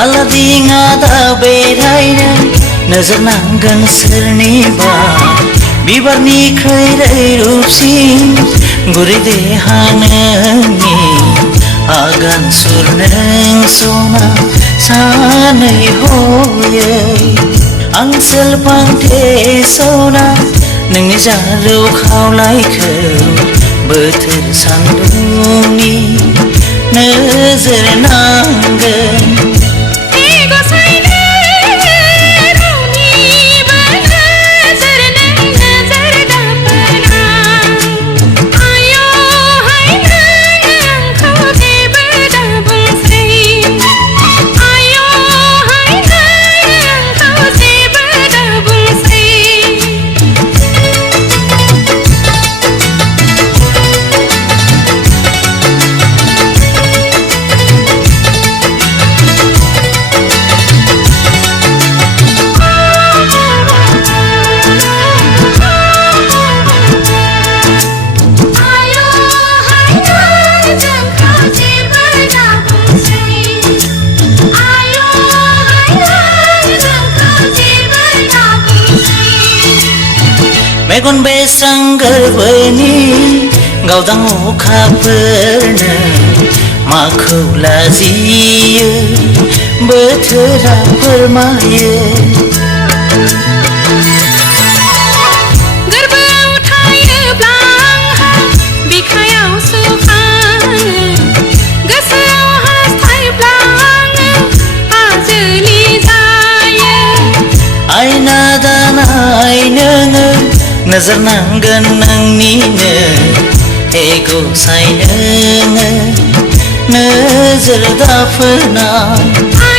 आलादि ngada बेरायनो नोजोर नांगोन सोरनिबा बिबारनिख्रुइ रैरुबसिन गुरै देहा नोंनि आगान सुर नों सना सानै हयै आं सेलफांथे सना नोंनि जारौ खावलायखौ बोथोर सान्दुंनि नोजोर नांगोन मेगन बेस्रां गोरबोनि गावदां अखाफोरनो माखौ लाजियो बोथोरा फोरमायो गोरबोआव थायोब्ला आंहा बिखायाव सुखाङो गोसोआव हास्थायब्ला आङो आजोलि जायो आयना दानाय नोङो नोजोर नांगोन नोंनिनो हे गसाइ नोङो नोजोर दाफोरनाय